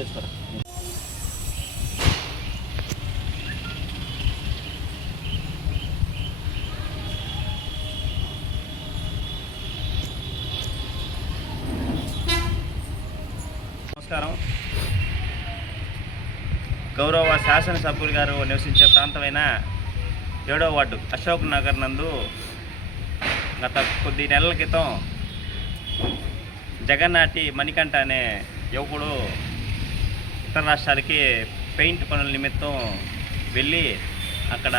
తెస్తారా? నమస్కారం. గౌరవ శాసనసభ్యులు గారు నివసించే ప్రాంతమైన 7వ వార్డు అశోక్ నగర్ నందు గత కొద్ది నెలల క్రితం జగన్నాటి మణికంఠ అనే యువకుడు ఇతర రాష్ట్రాలకి పెయింట్ పనుల నిమిత్తం వెళ్ళి అక్కడ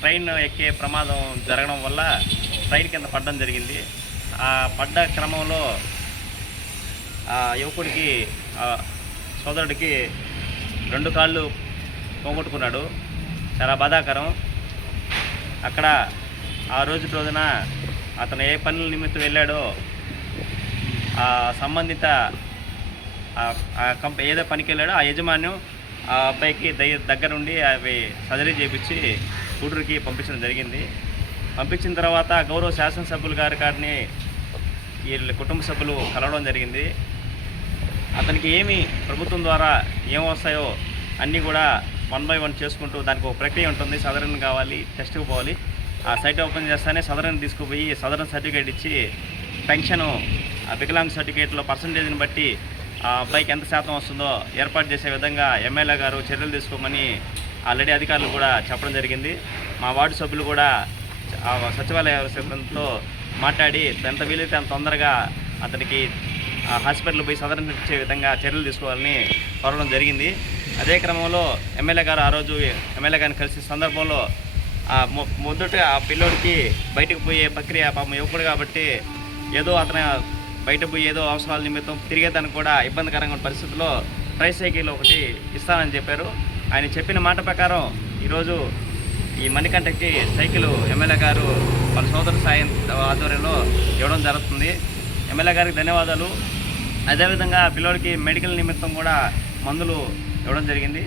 ట్రైన్ ఎక్కే ప్రమాదం జరగడం వల్ల ట్రైన్ కింద పడడం జరిగింది. ఆ పడ్డ క్రమంలో ఆ యువకుడికి సోదరుడికి 2 కాళ్ళు పోగొట్టుకున్నాడు. చాలా బాధాకరం. అక్కడ ఆ రోజున అతను ఏ పనుల నిమిత్తం వెళ్ళాడో ఆ సంబంధిత ఏదో పనికి వెళ్ళాడో ఆ యజమాన్యం ఆ అబ్బాయికి దగ్గరుండి అవి సర్జరీ చేయించి గూడూరుకి పంపించడం జరిగింది. పంపించిన తర్వాత గౌరవ శాసనసభ్యులు గారిని వీళ్ళ కుటుంబ సభ్యులు కలవడం జరిగింది. అతనికి ఏమి ప్రభుత్వం ద్వారా ఏం వస్తాయో అన్నీ కూడా 1 by 1 చేసుకుంటూ దానికి ఒక ప్రక్రియ ఉంటుంది. సదరన్ కావాలి, టెస్ట్కి పోవాలి. ఆ సైట్ ఓపెన్ చేస్తానే సదరన్ తీసుకుపోయి సదరన్ సర్టిఫికేట్ ఇచ్చి పెన్షను వికలాంగ్ సర్టిఫికేట్లో పర్సంటేజ్ని బట్టి ఆ అబ్బాయికి ఎంత శాతం వస్తుందో ఏర్పాటు చేసే విధంగా ఎమ్మెల్యే గారు చర్యలు తీసుకోమని ఆల్రెడీ అధికారులు కూడా చెప్పడం జరిగింది. మా వార్డు సభ్యులు కూడా సచివాలయ సిబ్బందితో మాట్లాడి ఎంత వీలైతే అంత తొందరగా అతనికి హాస్పిటల్ పోయి సదరన్ ఇచ్చే విధంగా చర్యలు తీసుకోవాలని కోరడం జరిగింది. అదే క్రమంలో ఎమ్మెల్యే గారు ఆ రోజు ఎమ్మెల్యే గారిని కలిసిన సందర్భంలో మొదట ఆ పిల్లోడికి బయటకు పోయే ప్రక్రియ పాపం యువకుడు కాబట్టి ఏదో అతను బయట పోయి ఏదో అవసరాల నిమిత్తం తిరిగేదానికి కూడా ఇబ్బందికరంగా ఉన్న పరిస్థితుల్లో ట్రైసైకిల్ ఒకటి ఇస్తానని చెప్పారు. ఆయన చెప్పిన మాట ప్రకారం ఈరోజు ఈ మణికంఠకి సైకిల్ ఎమ్మెల్యే గారు వాళ్ళ సోదరు సాయం ఆధ్వర్యంలో ఇవ్వడం జరుగుతుంది. ఎమ్మెల్యే గారికి ధన్యవాదాలు. అదేవిధంగా పిల్లోడికి మెడికల్ నిమిత్తం కూడా మందులు ఇవ్వడం జరిగింది.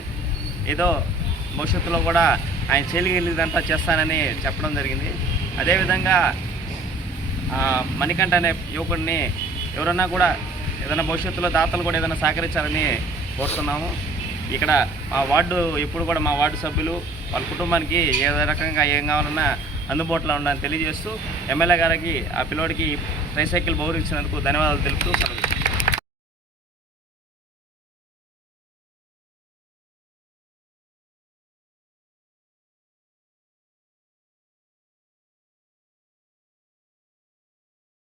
ఏదో భవిష్యత్తులో కూడా ఆయన చేయగలిగేదంతా చేస్తానని చెప్పడం జరిగింది. అదేవిధంగా మణికంఠ అనే యువకుడిని ఎవరన్నా కూడా ఏదైనా భవిష్యత్తులో దాతలు కూడా ఏదైనా సహకరించాలని కోరుతున్నాము. ఇక్కడ మా వార్డు ఎప్పుడు కూడా మా వార్డు సభ్యులు వాళ్ళ కుటుంబానికి ఏ రకంగా ఏం కావాలన్నా అందుబాటులో ఉండాలని తెలియజేస్తూ ఎమ్మెల్యే గారికి ఆ పిల్లోడికి ట్రైసైకిల్ బహుకరించినందుకు ధన్యవాదాలు తెలుపుతూ